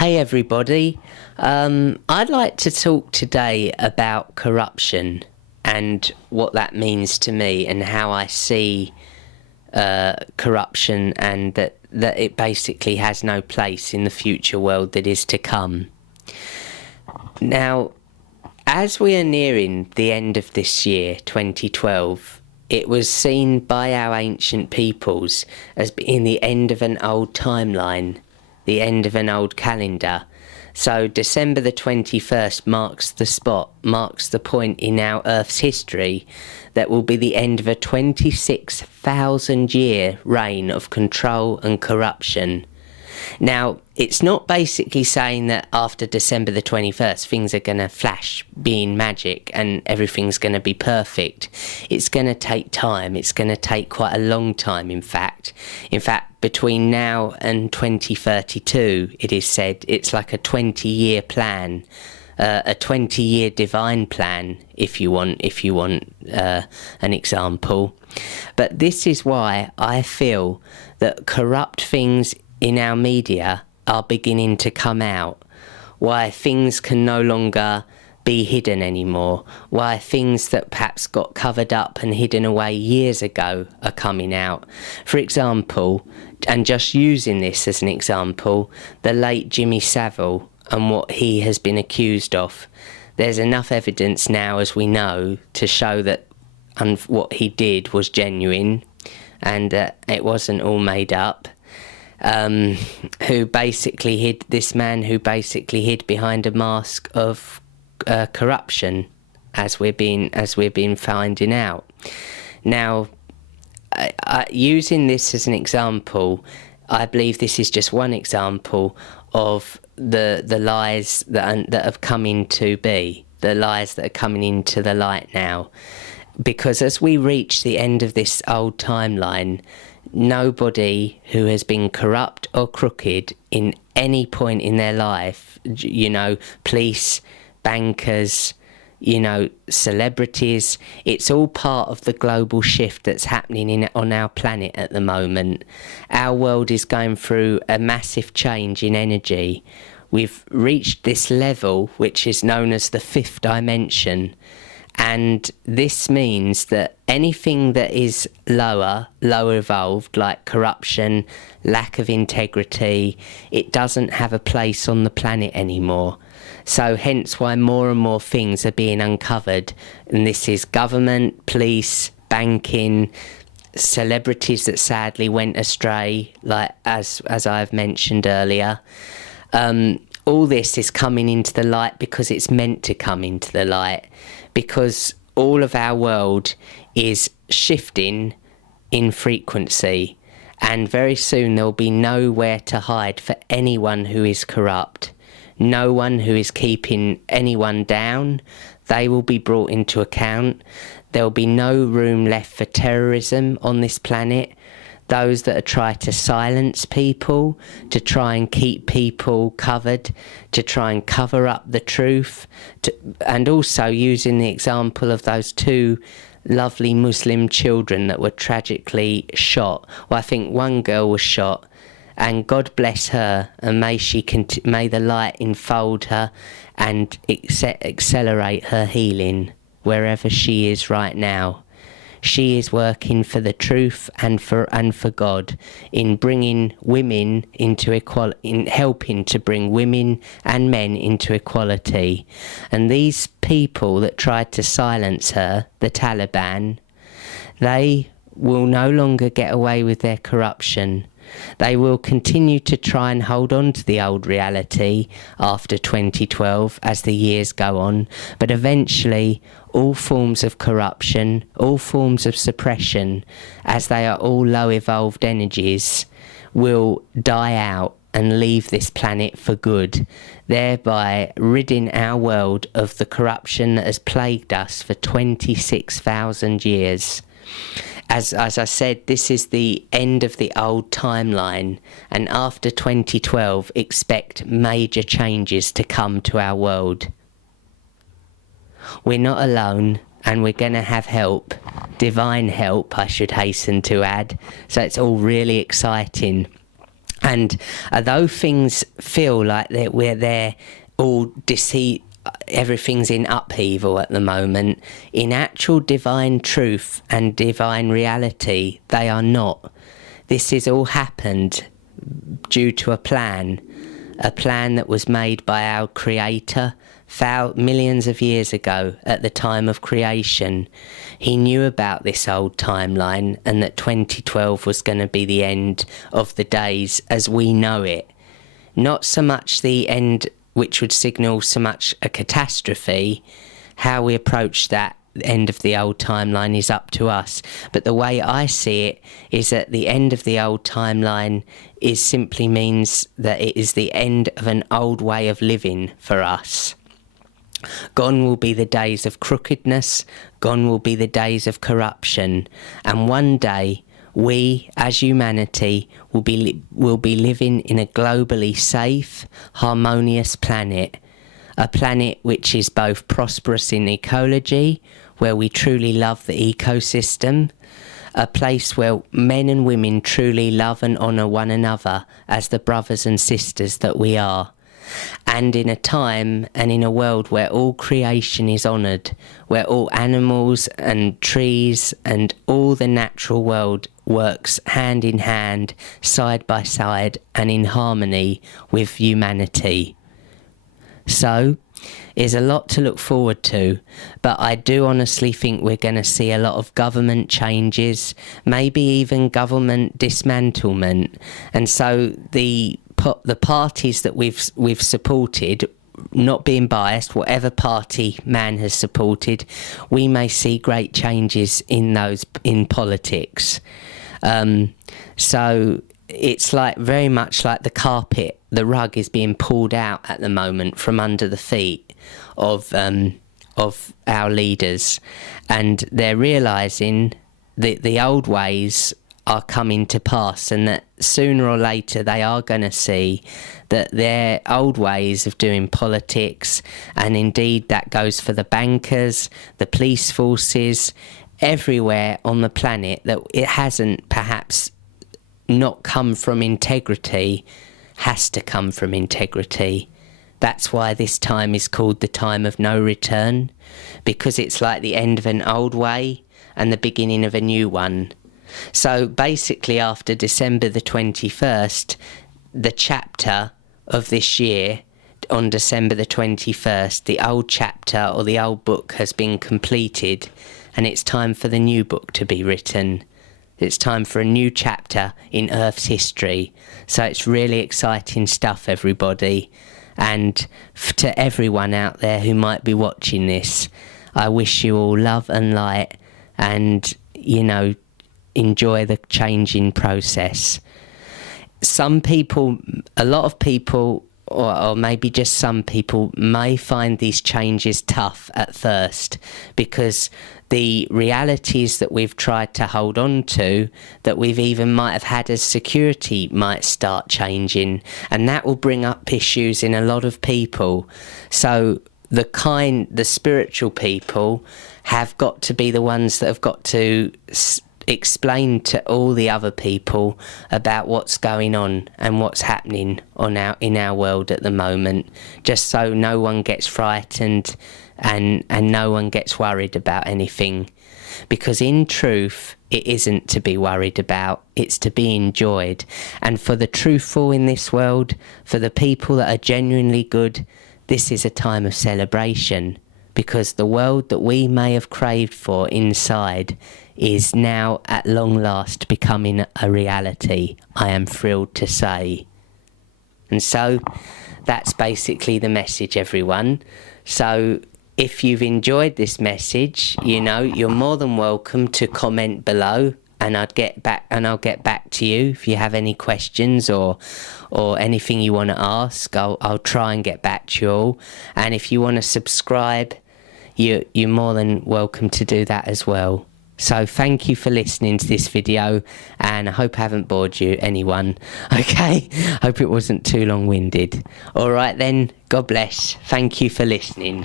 Hey everybody, I'd like to talk today about corruption and what that means to me and how I see corruption, and that it basically has no place in the future world that is to come. Now, as we are nearing the end of this year, 2012, it was seen by our ancient peoples as being the end of an old timeline, the end of an old calendar. So December the 21st marks the point in our Earth's history that will be the end of a 26,000 year reign of control and corruption. Now, it's not basically saying that after December the 21st things are going to flash being magic and everything's going to be perfect. It's going to take time. It's going to take quite a long time, in fact. Between now and 2032, it is said it's like a 20-year plan, a 20-year divine plan, if you want an example. But this is why I feel that corrupt things in our media are beginning to come out, why things can no longer be hidden anymore, why things that perhaps got covered up and hidden away years ago are coming out. For example, and just using this as an example, the late Jimmy Savile and what he has been accused of. There's enough evidence now, as we know, to show that what he did was genuine and it wasn't all made up. Who basically hid behind a mask of corruption, as we're being finding out. Now, using this as an example, I believe this is just one example of the lies that have come into be, the lies that are coming into the light now. Because as we reach the end of this old timeline, nobody who has been corrupt or crooked in any point in their life, police, bankers, celebrities, it's all part of the global shift that's happening on our planet at the moment. Our world is going through a massive change in energy. We've reached this level, which is known as the fifth dimension. And this means that anything that is lower evolved, like corruption, lack of integrity, it doesn't have a place on the planet anymore. So hence why more and more things are being uncovered. And this is government, police, banking, celebrities that sadly went astray, like as I've mentioned earlier. All this is coming into the light because it's meant to come into the light. Because all of our world is shifting in frequency, and very soon there will be nowhere to hide for anyone who is corrupt, no one who is keeping anyone down. They will be brought into account. There will be no room left for terrorism on this planet. Those that are trying to silence people, to try and keep people covered, to try and cover up the truth, and also using the example of those two lovely Muslim children that were tragically shot. Well, I think one girl was shot, and God bless her, and may the light enfold her and accelerate her healing wherever she is right now. She is working for the truth and for God, in bringing women into equality, in helping to bring women and men into equality. And these people that tried to silence her, the Taliban, they will no longer get away with their corruption. They will continue to try and hold on to the old reality after 2012 as the years go on, but eventually all forms of corruption, all forms of suppression, as they are all low evolved energies, will die out and leave this planet for good, thereby ridding our world of the corruption that has plagued us for 26,000 years. As I said, this is the end of the old timeline, and after 2012, expect major changes to come to our world. We're not alone, and we're going to have help, divine help, I should hasten to add, so it's all really exciting. And although things feel like that we're there all deceit, everything's in upheaval at the moment, in actual divine truth and divine reality, they are not. This has all happened due to a plan that was made by our Creator millions of years ago at the time of creation. He knew about this old timeline and that 2012 was going to be the end of the days as we know it. Not so much the end which would signal so much a catastrophe. How we approach that end of the old timeline is up to us. But the way I see it is that the end of the old timeline simply means that it is the end of an old way of living for us. Gone will be the days of crookedness, gone will be the days of corruption, and one day we as humanity will be living in a globally safe, harmonious planet, a planet which is both prosperous in ecology, where we truly love the ecosystem, a place where men and women truly love and honour one another as the brothers and sisters that we are. And in a time and in a world where all creation is honoured, where all animals and trees and all the natural world works hand in hand, side by side and in harmony with humanity. So, there's a lot to look forward to, but I do honestly think we're going to see a lot of government changes, maybe even government dismantlement, and so the parties that we've supported, not being biased, whatever party man has supported, we may see great changes in politics. So it's like very much like the rug is being pulled out at the moment from under the feet of our leaders, and they're realising that the old ways are coming to pass, and that sooner or later they are going to see that their old ways of doing politics, and indeed that goes for the bankers, the police forces, everywhere on the planet, that it hasn't perhaps not come from integrity, has to come from integrity. That's why this time is called the time of no return, because it's like the end of an old way and the beginning of a new one. So basically after December the 21st, the chapter of this year, on December the 21st, the old chapter or the old book has been completed, and it's time for the new book to be written. It's time for a new chapter in Earth's history. So it's really exciting stuff, everybody. And to everyone out there who might be watching this, I wish you all love and light, and, enjoy the changing process. Some people, a lot of people, or maybe just some people, may find these changes tough at first, because the realities that we've tried to hold on to, that we've even might have had as security, might start changing, and that will bring up issues in a lot of people. So the spiritual people have got to be the ones that have got to explain to all the other people about what's going on and what's happening in our world at the moment, just so no one gets frightened and no one gets worried about anything. Because in truth, it isn't to be worried about, it's to be enjoyed. And for the truthful in this world, for the people that are genuinely good, this is a time of celebration, because the world that we may have craved for inside is now at long last becoming a reality, I am thrilled to say. And so that's basically the message, everyone. So if you've enjoyed this message, you're more than welcome to comment below, and I'll get back to you if you have any questions or anything you want to ask. I'll try and get back to you all. And if you want to subscribe, you're more than welcome to do that as well. So thank you for listening to this video, and I hope I haven't bored you, anyone. Okay? Hope it wasn't too long-winded. All right then, God bless. Thank you for listening.